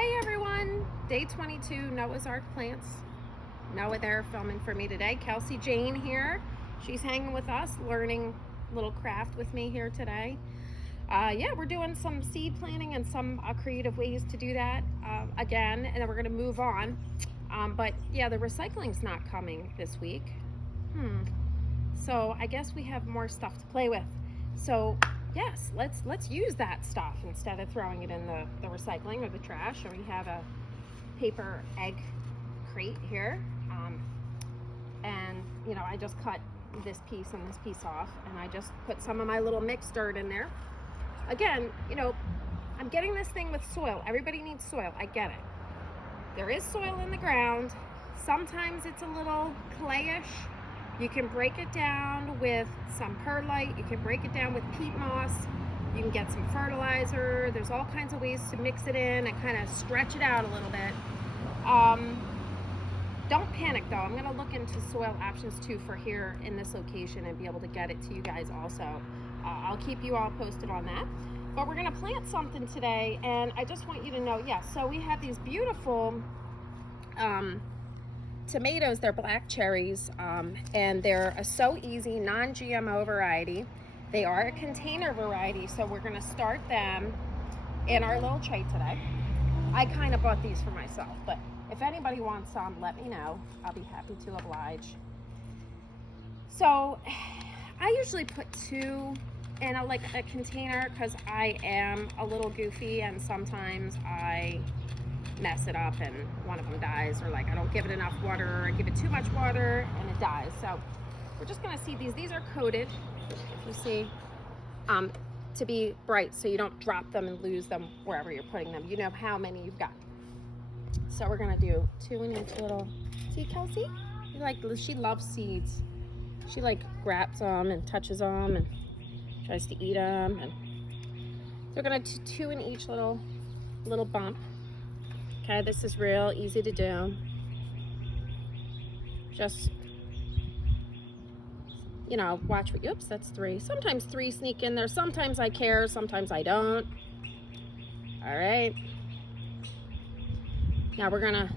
Hey everyone, day 22, Noah's Ark Plants. Noah there filming for me today. Kelsey Jane here. She's hanging with us, learning a little craft with me here today. Yeah, we're doing some seed planting and some creative ways to do that again, and then we're gonna move on. But yeah, the recycling's not coming this week. So I guess we have more stuff to play with. So yes, let's use that stuff instead of throwing it in the recycling or the trash. So we have a paper egg crate here, and you know, I just cut this piece and this piece off, and I just put some of my little mixed dirt in there. Again, you know, I'm getting this thing with soil. Everybody needs soil. I get it. There is soil in the ground. Sometimes it's a little clayish. You can break it down with some perlite. You can break it down with peat moss. You can get some fertilizer. There's all kinds of ways to mix it in and kind of stretch it out a little bit. Don't panic though. I'm gonna look into soil options too for here in this location and be able to get it to you guys also. I'll keep you all posted on that. But we're gonna plant something today, and I just want you to know, yeah, so we have these beautiful tomatoes. They're black cherries, and they're a So Easy non-GMO variety. They are a container variety, so we're gonna start them in our little tray today. I kind of bought these for myself, but if anybody wants some, let me know. I'll be happy to oblige. So I usually put two in a container because I am a little goofy, and sometimes I mess it up and one of them dies, or like I don't give it enough water, or I give it too much water and it dies. So we're just gonna see these. These are coated, if you see, to be bright so you don't drop them and lose them wherever you're putting them. You know how many you've got. So we're gonna do two in each little. See, Kelsey? She loves seeds. She like grabs them and touches them and tries to eat them. And so we're gonna do two in each little bump. Okay, this is real easy to do. Just, you know, watch what, oops, that's three. Sometimes three sneak in there. Sometimes I care, sometimes I don't. All right. Now we're gonna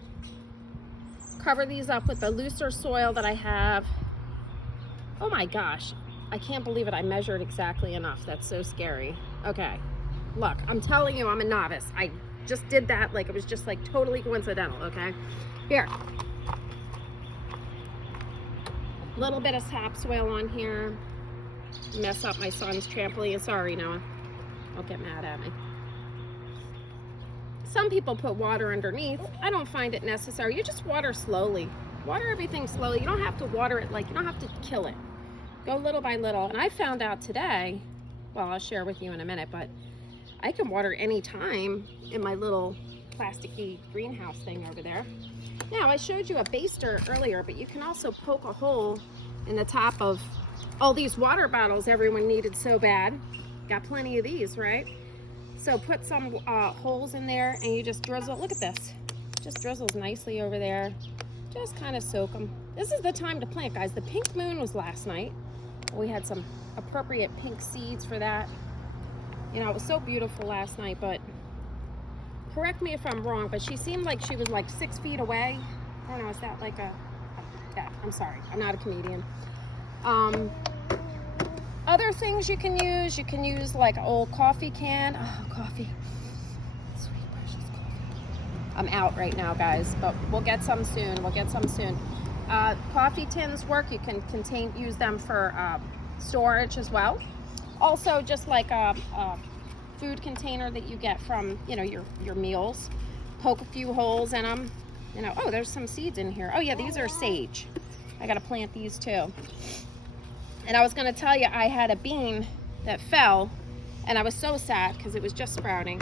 cover these up with the looser soil that I have. Oh my gosh, I can't believe it. I measured exactly enough. That's so scary. Okay, look, I'm telling you, I'm a novice. I just did that like it was just like totally coincidental. Okay, here, little bit of topsoil on here. Mess up my son's trampoline. Sorry, Noah, don't get mad at me. Some people put water underneath. I don't find it necessary. You just water slowly. Water everything slowly. You don't have to water it, like you don't have to kill it. Go little by little. And I found out today, well, I'll share with you in a minute, but I can water anytime in my little plasticky greenhouse thing over there. Now, I showed you a baster earlier, but you can also poke a hole in the top of all these water bottles everyone needed so bad. Got plenty of these, right? So put some holes in there and you just drizzle. Look at this. Just drizzles nicely over there. Just kind of soak them. This is the time to plant, guys. The pink moon was last night. We had some appropriate pink seeds for that. You know, it was so beautiful last night, but correct me if I'm wrong, but she seemed like she was like 6 feet away. I don't know, is that like I'm sorry, I'm not a comedian. Other things you can use like an old coffee can. Oh, coffee. Sweet, precious coffee. I'm out right now, guys, but we'll get some soon. Coffee tins work. You can use them for storage as well. Also, just like a food container that you get from, you know, your meals. Poke a few holes in them. You know, oh, there's some seeds in here. Oh yeah, these are sage. I gotta plant these too. And I was gonna tell you, I had a bean that fell, and I was so sad because it was just sprouting.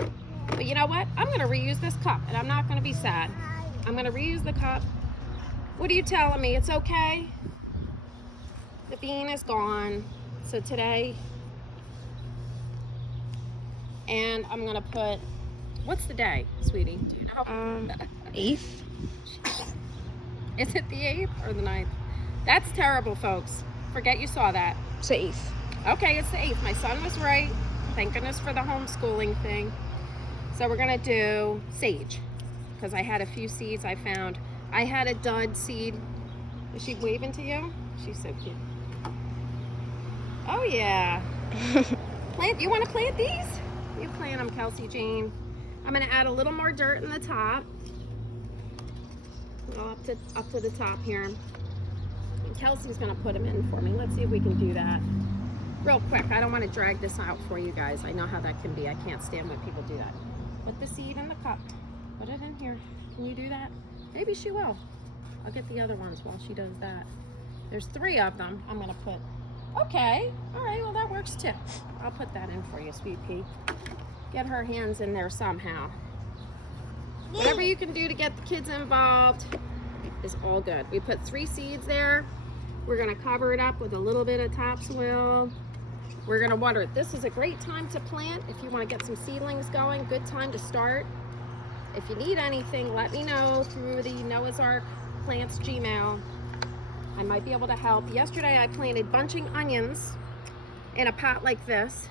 But you know what? I'm gonna reuse this cup, and I'm not gonna be sad. I'm gonna reuse the cup. What are you telling me? It's okay? The bean is gone. So today, and I'm gonna put, what's the day, sweetie? Do you know? 8th. Is it the 8th or the 9th? That's terrible, folks. Forget you saw that. It's the 8th. Okay, it's the 8th. My son was right. Thank goodness for the homeschooling thing. So we're gonna do sage. because I had a few seeds I found. I had a dud seed. Is she waving to you? She's so cute. Oh yeah. You want to plant these? You plant them, Kelsey Jane. I'm going to add a little more dirt in the top. Well, up to the top here. And Kelsey's going to put them in for me. Let's see if we can do that real quick. I don't want to drag this out for you guys. I know how that can be. I can't stand when people do that. Put the seed in the cup. Put it in here. Can you do that? Maybe she will. I'll get the other ones while she does that. There's 3 of them. I'm going to put. Okay. All right. Well, that works too. I'll put that in for you, Sweet Pea. Get her hands in there somehow. Whatever you can do to get the kids involved is all good. We put 3 seeds there. We're going to cover it up with a little bit of topsoil. We're going to water it. This is a great time to plant if you want to get some seedlings going. Good time to start. If you need anything, let me know through the Noah's Ark Plants Gmail. I might be able to help. Yesterday I planted bunching onions in a pot like this.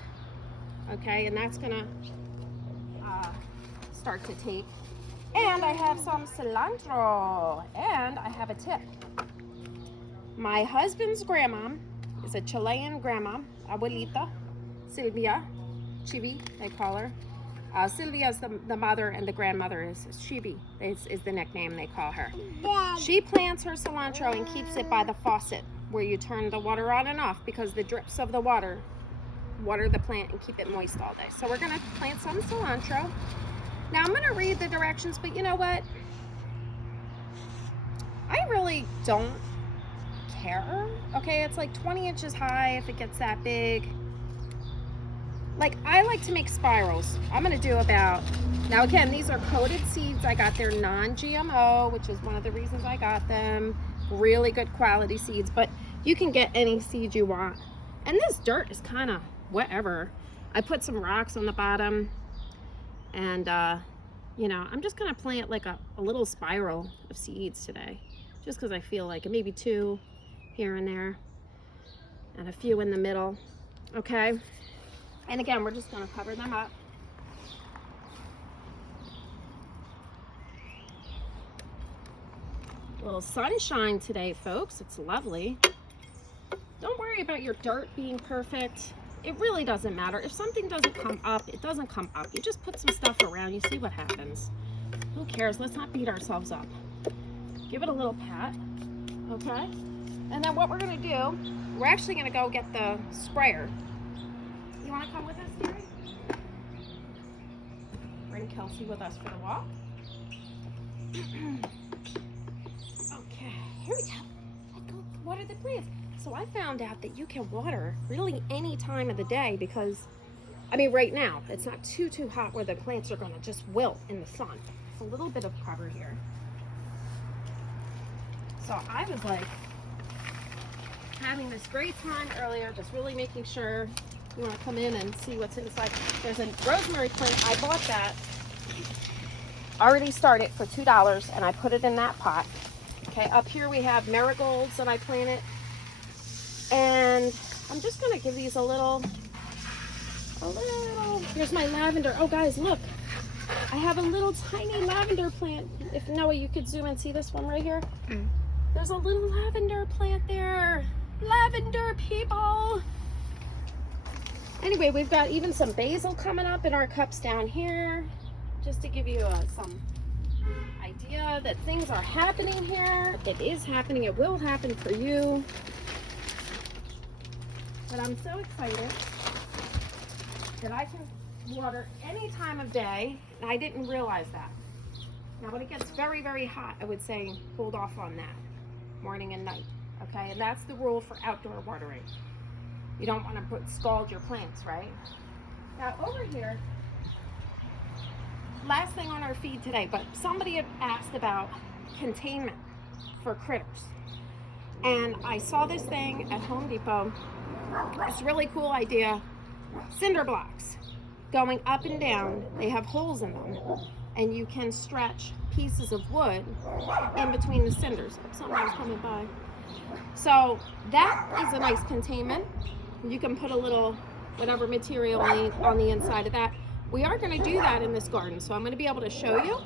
Okay, and that's gonna start to take. And I have some cilantro. And I have a tip. My husband's grandma is a Chilean grandma, abuelita, Silvia, Chibi, they call her. Sylvia is the mother, and the grandmother is Chibi, is the nickname they call her. She plants her cilantro and keeps it by the faucet where you turn the water on and off, because the drips of the water the plant and keep it moist all day. So we're going to plant some cilantro. Now I'm going to read the directions, but you know what? I really don't care. Okay, it's like 20 inches high if it gets that big. Like, I like to make spirals. I'm going to do about, now again, these are coated seeds. I got their non-GMO, which is one of the reasons I got them. Really good quality seeds, but you can get any seed you want. And this dirt is kind of whatever. I put some rocks on the bottom, and you know, I'm just going to plant like a little spiral of seeds today, just because I feel like it. Maybe 2 here and there, and a few in the middle. Okay. And again, we're just going to cover them up. A little sunshine today, folks. It's lovely. Don't worry about your dirt being perfect. It really doesn't matter. If something doesn't come up, it doesn't come up. You just put some stuff around. You see what happens. Who cares? Let's not beat ourselves up. Give it a little pat. Okay? And then what we're going to do, we're actually going to go get the sprayer. You want to come with us, dearie? Bring Kelsey with us for the walk. Okay, here we go. Let's go water the plants. So I found out that you can water really any time of the day, because, I mean, right now, it's not too hot where the plants are going to just wilt in the sun. It's a little bit of cover here. So I was like having this great time earlier, just really making sure. You want to come in and see what's inside. There's a rosemary plant. I bought that. Already started for $2, and I put it in that pot. Okay, up here we have marigolds that I planted. And I'm just going to give these a little, here's my lavender. Oh guys, look. I have a little tiny lavender plant. If Noah, you could zoom and see this one right here. There's a little lavender plant there. Lavender, people. Anyway, we've got even some basil coming up in our cups down here, just to give you some idea that things are happening here. It is happening. It will happen for you. But I'm so excited that I can water any time of day, and I didn't realize that. Now, when it gets very, very hot, I would say hold off on that, morning and night, okay? And that's the rule for outdoor watering. You don't want to scald your plants, right? Now over here, last thing on our feed today, but somebody had asked about containment for critters. And I saw this thing at Home Depot. It's a really cool idea. Cinder blocks going up and down. They have holes in them. And you can stretch pieces of wood in between the cinders. Someone's coming by. So that is a nice containment. You can put a little whatever material on the inside of that. We are going to do that in this garden, so I'm going to be able to show you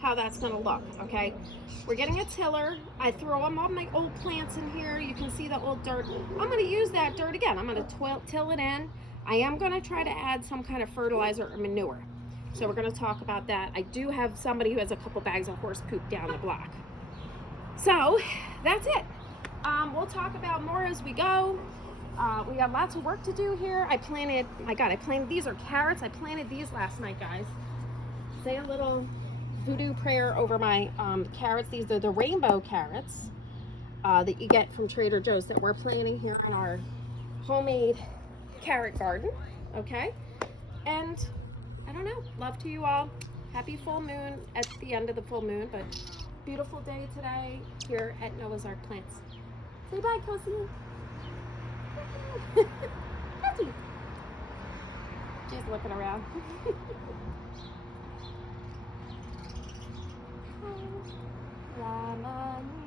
how that's gonna look, okay? We're getting a tiller. I throw all my old plants in here. You can see the old dirt. I'm gonna use that dirt again. I'm gonna till it in. I am gonna try to add some kind of fertilizer or manure. So we're gonna talk about that. I do have somebody who has a couple bags of horse poop down the block. So that's it. We'll talk about more as we go. We have lots of work to do here. I planted, these are carrots. I planted these last night, guys. Say a little voodoo prayer over my carrots. These are the rainbow carrots that you get from Trader Joe's that we're planting here in our homemade carrot garden, okay? And I don't know, love to you all. Happy full moon at the end of the full moon, but beautiful day today here at Noah's Ark Plants. Say bye, Kosi. Kosi. She's looking around. La la la.